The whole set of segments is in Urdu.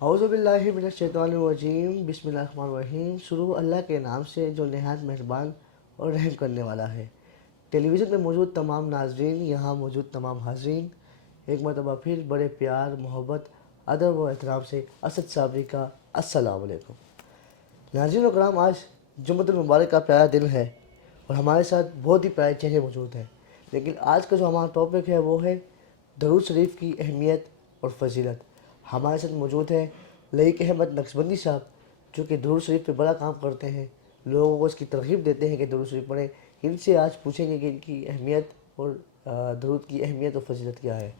اعوذ باللہ من الشیطان الرجیم، بسم اللہ الرحمن الرحیم۔ شروع اللہ کے نام سے جو نہایت مہربان اور رحم کرنے والا ہے۔ ٹیلی ویژن میں موجود تمام ناظرین، یہاں موجود تمام حاضرین، ایک مرتبہ پھر بڑے پیار، محبت، ادب و احترام سے اسد صابری کا السلام علیکم۔ ناظرین و کرام، آج جمعۃ المبارک کا پیارا دن ہے اور ہمارے ساتھ بہت ہی پیارے چہرے موجود ہیں، لیکن آج کا جو ہمارا ٹاپک ہے وہ ہے درود شریف کی اہمیت اور فضیلت۔ ہمارے ساتھ موجود ہیں لائق احمد نقشبندی صاحب، جو کہ درود شریف پہ بڑا کام کرتے ہیں، لوگوں کو اس کی ترغیب دیتے ہیں کہ درود شریف پڑھیں۔ ان سے آج پوچھیں گے کہ ان کی اہمیت اور درود کی اہمیت اور فضیلت کیا ہے۔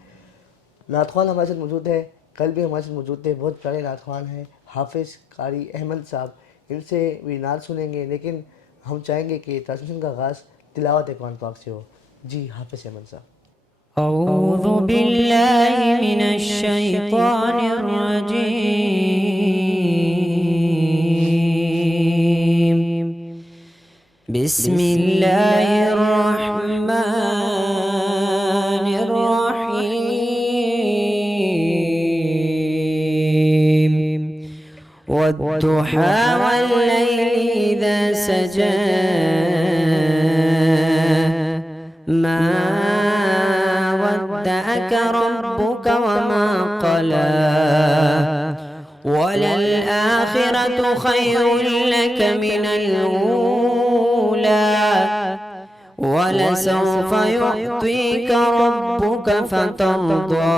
نعت خوان ہمارے ساتھ موجود ہے، کل بھی ہمارے ساتھ موجود تھے، بہت پیارے نعت خوان ہیں، حافظ قاری احمد صاحب۔ ان سے بھی نعت سنیں گے، لیکن ہم چاہیں گے کہ ٹرانسمیشن کا آغاز تلاوت قرآن پاک سے ہو۔ جی حافظ احمد صاحب۔ أعوذ بالله من الشيطان الرجيم. بسم الله الرحمن الرحيم. والضحى والليل إذا سجى ما ودعك ربك وما قلى وللآخرة خير لك من الأولى ولسوف يعطيك ربك فترضى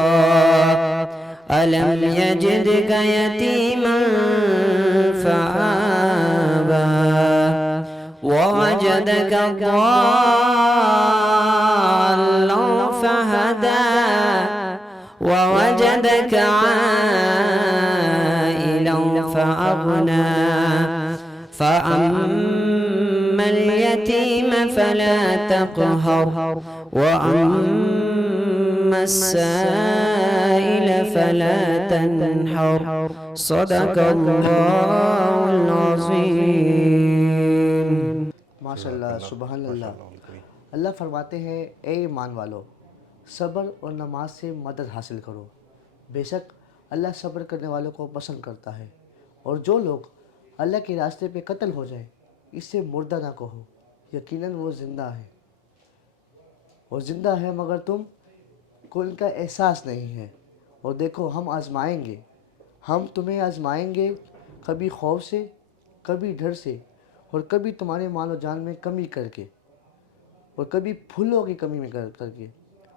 ألم يجدك يتيما فآوى ووجدك ضالا فهدى ووجدك عائلا فأغنى فأما اليتيم فلا تقهر وأما السائل فلا تنحر صدق الله العظيم. ماشاء اللہ، سبحان اللہ۔ اللہ فرماتے ہیں، اے ایمان والو، صبر اور نماز سے مدد حاصل کرو، بے شک اللہ صبر کرنے والوں کو پسند کرتا ہے۔ اور جو لوگ اللہ کے راستے پہ قتل ہو جائیں، اس سے مردہ نہ کہو، یقیناً وہ زندہ ہے، اور زندہ ہے مگر تم کو ان کا احساس نہیں ہے۔ اور دیکھو، ہم آزمائیں گے، ہم تمہیں آزمائیں گے، کبھی خوف سے، کبھی ڈر سے، اور کبھی تمہارے مال و جان میں کمی کر کے، اور کبھی پھولوں کی کمی میں کر کے،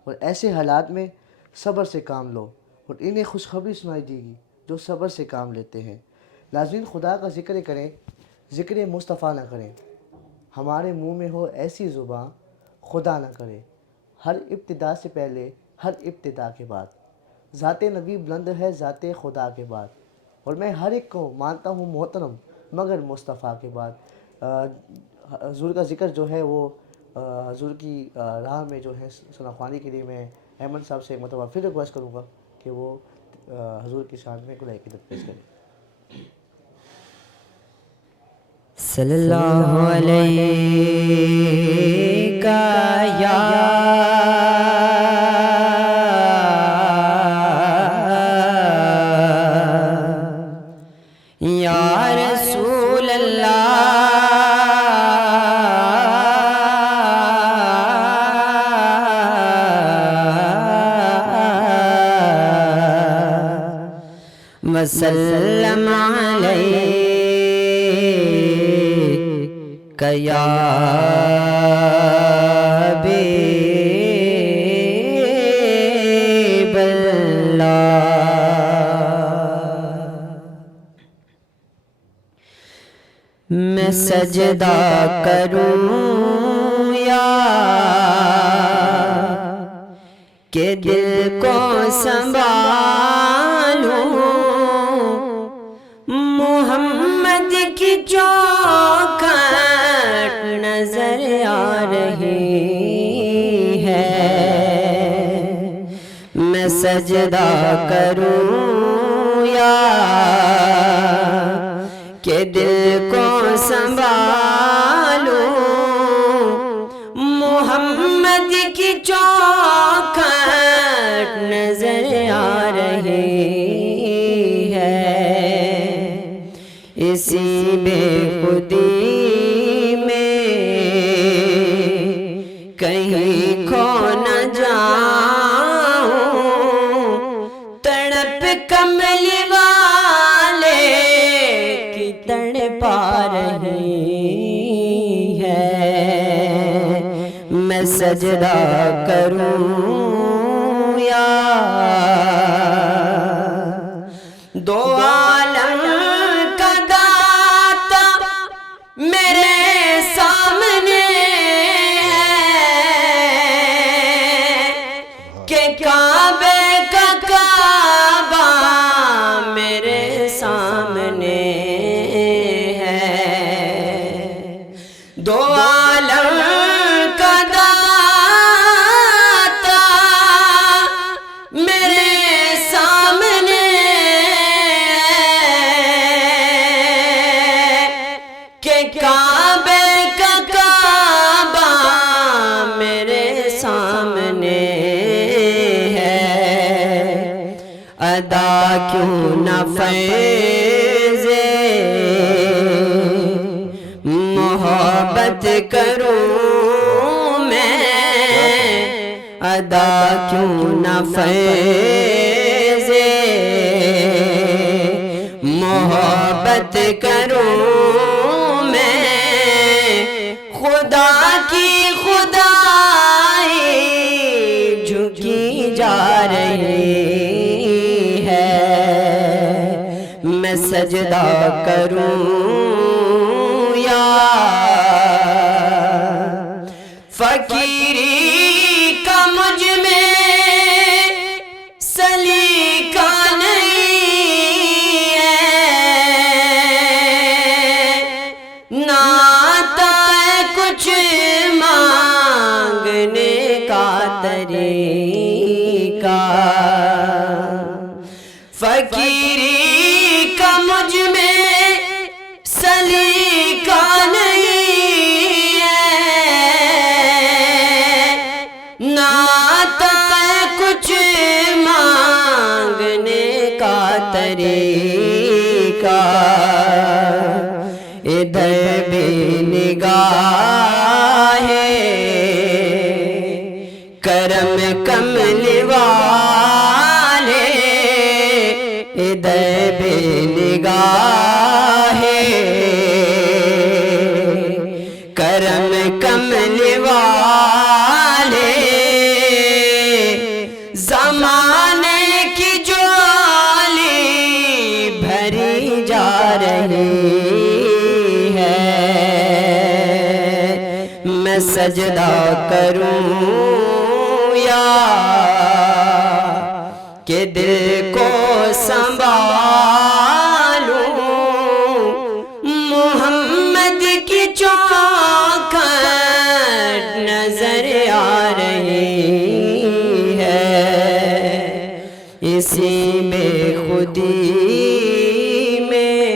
اور ایسے حالات میں صبر سے کام لو، اور انہیں خوشخبری سنائی دے گی جو صبر سے کام لیتے ہیں۔ ناظرین، خدا کا ذکر کریں، ذکر مصطفیٰ نہ کریں، ہمارے منہ میں ہو ایسی زباں خدا نہ کرے، ہر ابتدا سے پہلے، ہر ابتدا کے بعد، ذات نبی بلند ہے ذات خدا کے بعد، اور میں ہر ایک کو مانتا ہوں محترم مگر مصطفیٰ کے بعد۔ حضور کا ذکر جو ہے وہ حضور کی راہ میں جو ہے ثنا خوانی کے لیے میں احمد صاحب سے ایک مرتبہ پھر ریکویسٹ کروں گا کہ وہ حضور کی شان میں گلائے قدر پیش کریں۔ صلی اللہ علیہ یا رسول اللہ وسلم علیک یا حبیب اللہ۔ میں سجدہ کروں یا کہ دل کو سنبھالوں، محمد کی چوکھٹ نظر آ رہی ہے، میں سجدہ کروں یا کہ دل کو سنبھالوں، محمد کی چوکھٹ نظر آ رہی ہے، اسی بے خودی میں کہیں کھو نہ جاؤں، تڑپ کملی والے کی تڑپا رہی ہے، میں سجدہ کروں یا دو عالم کا داتا میرے سامنے ہے، کہ کعبے کا کعبہ میرے سامنے ہے، دو عالم کا داتا میرے سامنے کہ کعبے کا کعبہ میرے سامنے ہے، ادا کیوں نہ فیض محبت کروں میں، ادا کیوں نہ فیض محبت کروں میں، خدا کی خدائی جھکی جا رہی ہے، میں سجدہ کروں یا فقیری کا مجھ میں سلیقہ نہیں ہے، نہ آتا ہے کچھ مانگنے کا طریقہ، فقیری کا مجھ میں سلیقہ نہیں ہے، نہ آتا ہے کچھ مانگنے کا طریقہ، ادھر بھی نگاہ کرم کمل والے، ادھر بھی نگاہ کرم کمل والے، زمانے کی جولی بھری جا رہی ہے، میں سجدہ کروں یا کہ دل کو سنبھالوں، محمد کی چوکھٹ نظر آ رہی ہے، اسی بے خودی میں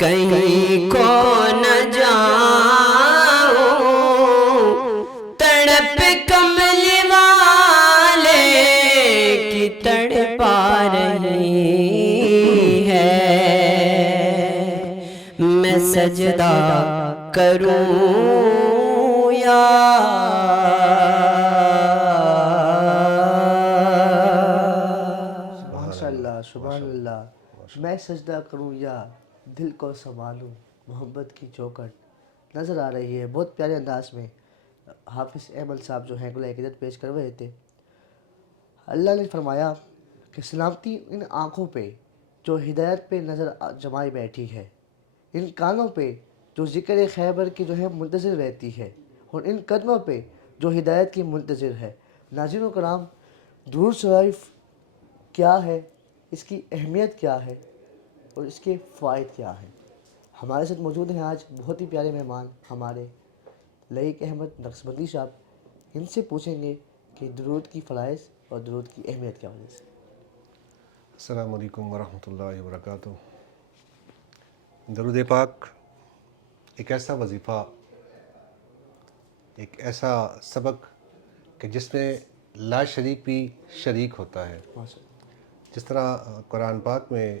کہیں کھو نہ جاؤں، تڑپ کملی والے کی تڑپا رہی ہے، میں سجدہ کروں یا ماشاءاللہ سبحان اللہ، میں سجدہ کروں یا دل کو سنبھالوں، محبت کی چوکھٹ نظر آ رہی ہے۔ بہت پیارے انداز میں حافظ احمد صاحب جو ہیں گلہ عقیدت پیش کر رہے تھے۔ اللہ نے فرمایا کہ سلامتی ان آنکھوں پہ جو ہدایت پہ نظر جمائے بیٹھی ہے، ان کانوں پہ جو ذکر خیبر کی جو ہے منتظر رہتی ہے، اور ان قدموں پہ جو ہدایت کی منتظر ہے۔ ناظرین و کرام، درود شریف کیا ہے، اس کی اہمیت کیا ہے اور اس کے فوائد کیا ہیں؟ ہمارے ساتھ موجود ہیں آج بہت ہی پیارے مہمان ہمارے لئیق احمد نقشبندی صاحب، ان سے پوچھیں گے کہ درود کی فرائض اور درود کی اہمیت کیا وجہ سے۔ السلام علیکم ورحمۃ اللہ وبرکاتہ۔ درود پاک ایک ایسا وظیفہ، ایک ایسا سبق کہ جس میں لا شریک بھی شریک ہوتا ہے۔ جس طرح قرآن پاک میں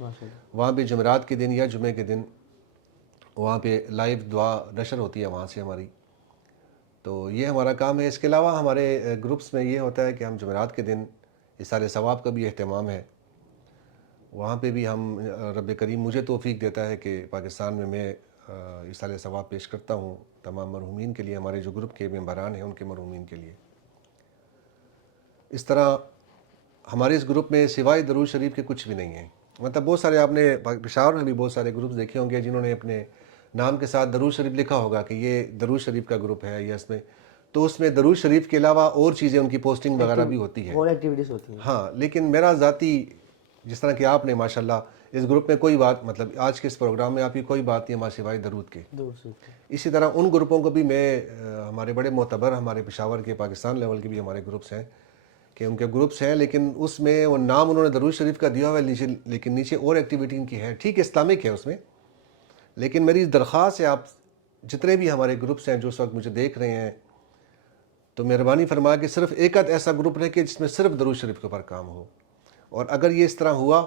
ماشاء اللہ. وہاں پہ جمعرات کے دن یا جمعے کے دن وہاں پہ لائیو دعا نشر ہوتی ہے وہاں سے ہماری. تو یہ ہمارا کام ہے. اس کے علاوہ ہمارے گروپس میں یہ ہوتا ہے کہ ہم جمعرات کے دن اِصال ثواب کا بھی اہتمام ہے. وہاں پہ بھی ہم رب کریم مجھے توفیق دیتا ہے کہ پاکستان میں اِصال ثواب پیش کرتا ہوں تمام مرحومین کے لیے، ہمارے جو گروپ کے ممبران ہیں ان کے مرحومین کے لیے. اس طرح ہمارے اس گروپ میں سوائے درود شریف کے کچھ بھی نہیں ہے. مطلب بہت سارے آپ نے پشاور میں بھی بہت سارے گروپس دیکھے ہوں گے جنہوں نے اپنے نام کے ساتھ درود شریف لکھا ہوگا کہ یہ درود شریف کا گروپ ہے یا اس میں، تو اس میں درود شریف کے علاوہ اور چیزیں ان کی پوسٹنگ وغیرہ بھی ہوتی ہے. اور ایکٹیویٹیز ہوتی ہیں. ہاں، لیکن میرا ذاتی جس طرح کہ آپ نے ماشاءاللہ اس گروپ میں کوئی بات، مطلب آج کے اس پروگرام میں آپ کی کوئی بات نہیں ہے سوائے درود کے. دور سے ہوتی ہے. اسی طرح ان گروپوں کو بھی میں ہمارے بڑے معتبر ہمارے پشاور کے پاکستان لیول کے بھی ہمارے گروپس ہیں کہ ان کے گروپس ہیں، لیکن اس میں وہ نام انہوں نے درود شریف کا دیا ہوا ہے نیچے، لیکن نیچے اور ایکٹیویٹی ان کی ہے. ٹھیک ہے، اسلامک ہے اس میں، لیکن میری درخواست ہے آپ جتنے بھی ہمارے گروپس ہیں جو اس وقت مجھے دیکھ رہے ہیں، تو مہربانی فرما کہ صرف ایک آدھ ایسا گروپ رہے کہ جس میں صرف درود شریف کے اوپر کام ہو. اور اگر یہ اس طرح ہوا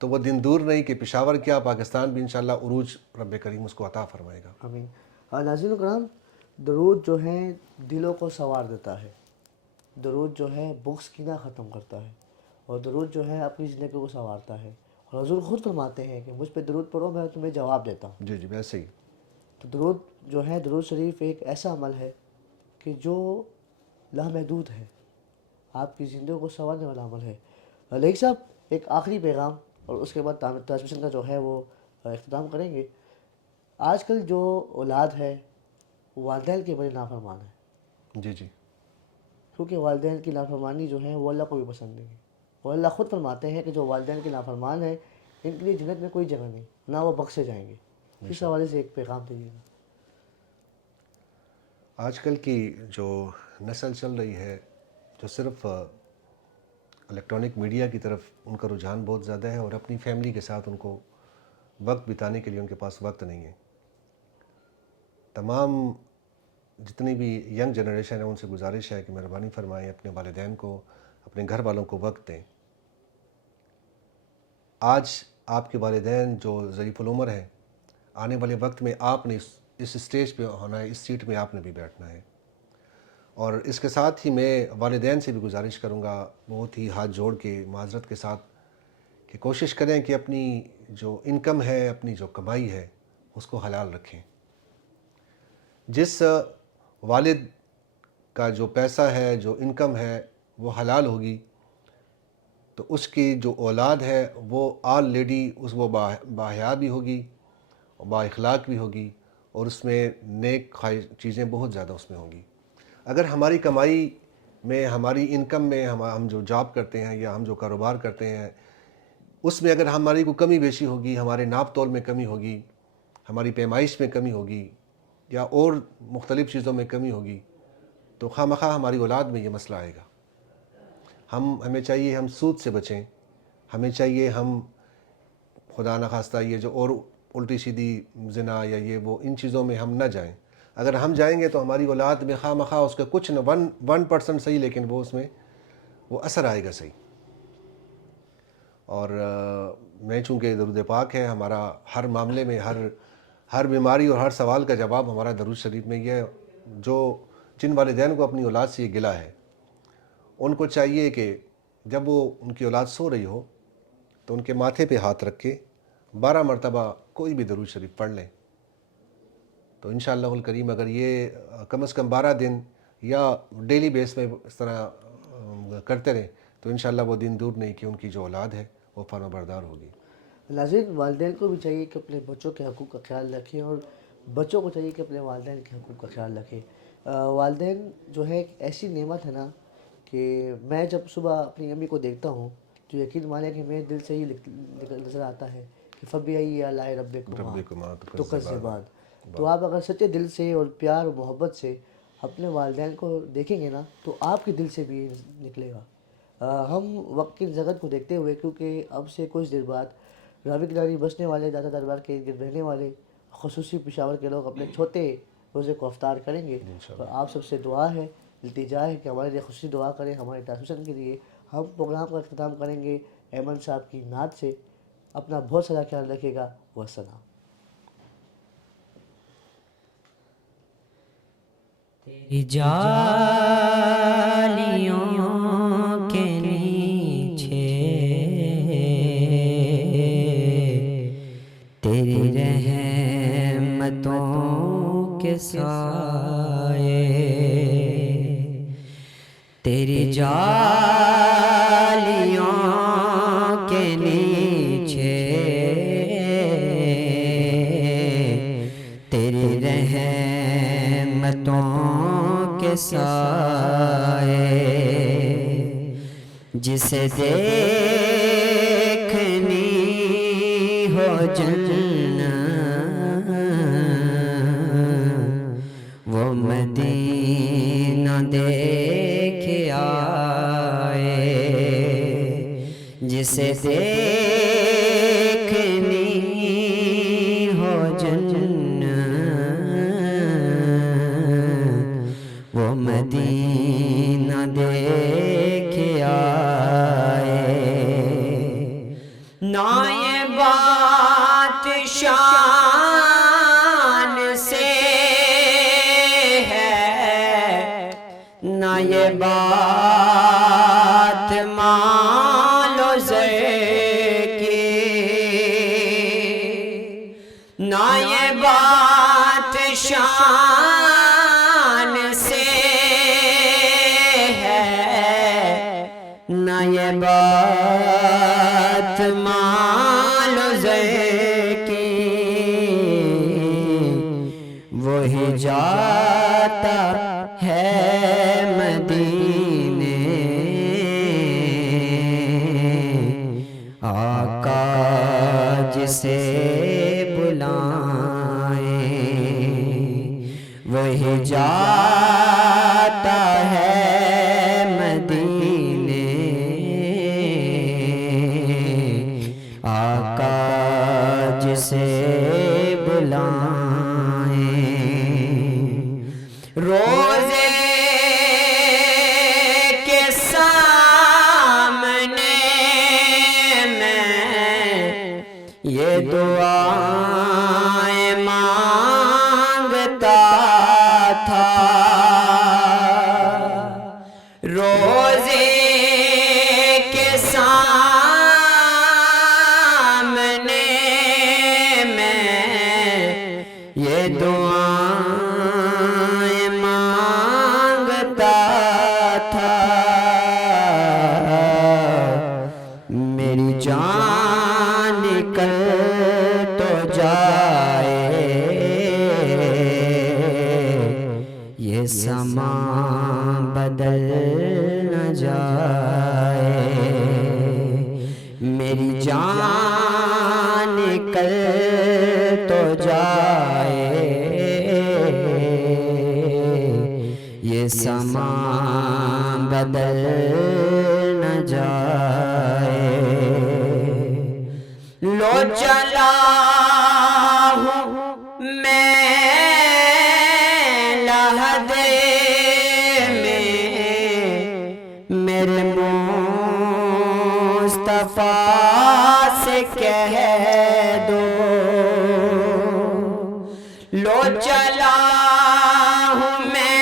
تو وہ دن دور نہیں کہ پشاور کیا پاکستان بھی انشاءاللہ عروج رب کریم اس کو عطا فرمائے گا. آمین. ناظرین کرام، درود جو ہے دلوں کو سنوار دیتا ہے. درود جو ہے بغض کینہ ختم کرتا ہے، اور درود جو ہے اپنی زندگی کو سنوارتا ہے. اور حضور خود فرماتے ہیں کہ مجھ پہ درود پڑھو میں تمہیں جواب دیتا ہوں. جی ویسے ہی. تو درود جو ہے، درود شریف ایک ایسا عمل ہے کہ جو لامحدود ہے، آپ کی زندگی کو سنوارنے والا عمل ہے. لیک صاحب، ایک آخری پیغام اور اس کے بعد ٹرانسمیشن کا جو ہے وہ اختتام کریں گے. آج کل جو اولاد ہے والدین کے بڑے نافرمان ہیں، جی کیونکہ والدین کی نافرمانی جو ہے وہ اللہ کو بھی پسند نہیں ہے. اور اللہ خود فرماتے ہیں کہ جو والدین کے نافرمان ہیں ان کے لیے جنت میں کوئی جگہ نہیں، نہ وہ بخشے جائیں گے. اس حوالے سے ایک پیغام دیجیے گا. آج کل کی جو نسل چل رہی ہے جو صرف الیکٹرانک میڈیا کی طرف ان کا رجحان بہت زیادہ ہے، اور اپنی فیملی کے ساتھ ان کو وقت بتانے کے لیے ان کے پاس وقت نہیں ہے. تمام جتنی بھی ینگ جنریشن ہے ان سے گزارش ہے کہ مہربانی فرمائیں اپنے والدین کو، اپنے گھر والوں کو وقت دیں. آج آپ کے والدین جو ضعیف العمر ہیں، آنے والے وقت میں آپ نے اس اسٹیج پہ ہونا ہے، اس سیٹ میں آپ نے بھی بیٹھنا ہے. اور اس کے ساتھ ہی میں والدین سے بھی گزارش کروں گا بہت ہی ہاتھ جوڑ کے معذرت کے ساتھ کہ کوشش کریں کہ اپنی جو انکم ہے، اپنی جو کمائی ہے اس کو حلال رکھیں. جس والد کا جو پیسہ ہے، جو انکم ہے وہ حلال ہوگی تو اس کی جو اولاد ہے وہ آلریڈی وہ باحیا بھی ہوگی، با اخلاق بھی ہوگی، اور اس میں نیک چیزیں بہت زیادہ اس میں ہوں گی. اگر ہماری کمائی میں، ہماری انکم میں، ہم جو جاب کرتے ہیں یا ہم جو کاروبار کرتے ہیں اس میں اگر ہماری کو کمی بیشی ہوگی، ہمارے ناپ تول میں کمی ہوگی، ہماری پیمائش میں کمی ہوگی یا اور مختلف چیزوں میں کمی ہوگی تو خواہ ہماری اولاد میں یہ مسئلہ آئے گا. ہمیں چاہیے ہم سود سے بچیں. ہمیں چاہیے ہم خدا نخواستہ یہ جو اور الٹی سیدھی زنا یا یہ وہ ان چیزوں میں ہم نہ جائیں. اگر ہم جائیں گے تو ہماری اولاد میں خواہ اس کا کچھ نہ 1% صحیح، لیکن وہ اس میں وہ اثر آئے گا صحیح. اور میں چونکہ درود پاک ہے ہمارا، ہر معاملے میں، ہر بیماری اور ہر سوال کا جواب ہمارا درود شریف میں. یہ جو جن والدین کو اپنی اولاد سے یہ گلہ ہے ان کو چاہیے کہ جب وہ ان کی اولاد سو رہی ہو تو ان کے ماتھے پہ ہاتھ رکھ کے 12 مرتبہ کوئی بھی درود شریف پڑھ لیں. تو انشاءاللہ الکریم اگر یہ کم از کم 12 دن یا ڈیلی بیس میں اس طرح کرتے رہیں تو انشاءاللہ وہ دن دور نہیں کہ ان کی جو اولاد ہے وہ فرما بردار ہوگی. ناظرین، والدین کو بھی چاہیے کہ اپنے بچوں کے حقوق کا خیال رکھیں، اور بچوں کو چاہیے کہ اپنے والدین کے حقوق کا خیال رکھیں. والدین جو ہے ایک ایسی نعمت ہے نا کہ میں جب صبح اپنی امی کو دیکھتا ہوں تو یقین مانے کہ میرے دل سے ہی نظر آتا ہے کہ فبئی اللہ ربکما تکذبان. تو آپ اگر سچے دل سے اور پیار اور محبت سے اپنے والدین کو دیکھیں گے نا تو آپ کے دل سے بھی نکلے گا. ہم وقت کی زغت کو دیکھتے ہوئے، کیونکہ اب سے کچھ دیر بعد راوی کناری بسنے والے، دادا دربار کے ارد گرد رہنے والے خصوصی پشاور کے لوگ اپنے چھوٹے روزے کو افطار کریں گے. تو آپ سب سے دعا ہے، التجا ہے کہ ہمارے لیے خصوصی دعا کریں. ہمارے ٹرانسمیشن کے لیے ہم پروگرام کا اختتام کریں گے ایمن صاحب کی نعت سے. اپنا بہت سارا خیال رکھے گا. والسلام. تیری جالیوں کے نیچے تیری رحمتوں کے سائے، تیری جالیوں کے نیچے تیری رحمتوں کے سائے، جسے دیکھنی ہو جنت وہ مدینہ دیکھ آئے، جسے دیکھنی ہو جنت وہ مدینہ دیکھ آئے. نہ یہ بات شان سے ہے، نہ یہ بات مال و زر کی، نہ یہ بات شان سے ہے، نہ یہ بات مال و زر کی. وہی جاتا ہے مدینے آقا جسے بلائیں، وہی جاتا ہے مدینے آقا جسے بلائیں. روزے کے سامنے میں یہ دعائیں مانگتا تھا، روزے کے سامنے میں یہ دعائیں مانگتا تھا. میری جان نکل تو جائے، یہ سما بدل نہ جائے. میری جان نکل تو جائے، یہ سما بدل نہ جائے. لو چلا ہوں میں لحد میں، میرے مصطفیٰ سے کہہ دو. لو چلا ہوں میں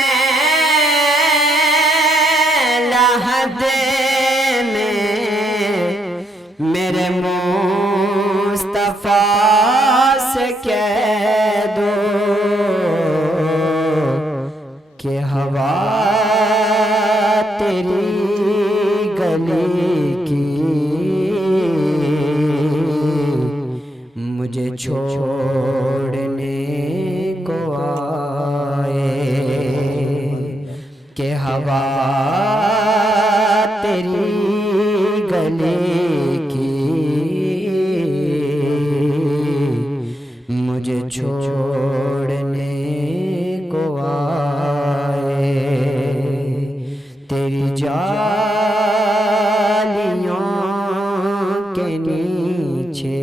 لحد میں، میرے مصطفیٰ سے کہہ دو کہ ہوا تیری گلی کی مجھے چھوڑنے کو آئے، کہ ہوا تیری گلی کی مجھے چھوڑنے کو آئے. تیری جالیوں کے نیچے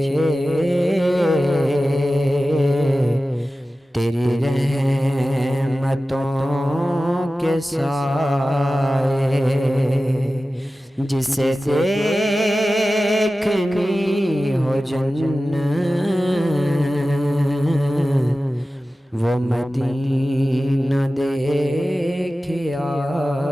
تیری رحمتوں کے سائے، جسے دیکھنی ہو ہو جنت وہ مدینہ دیکھ آئے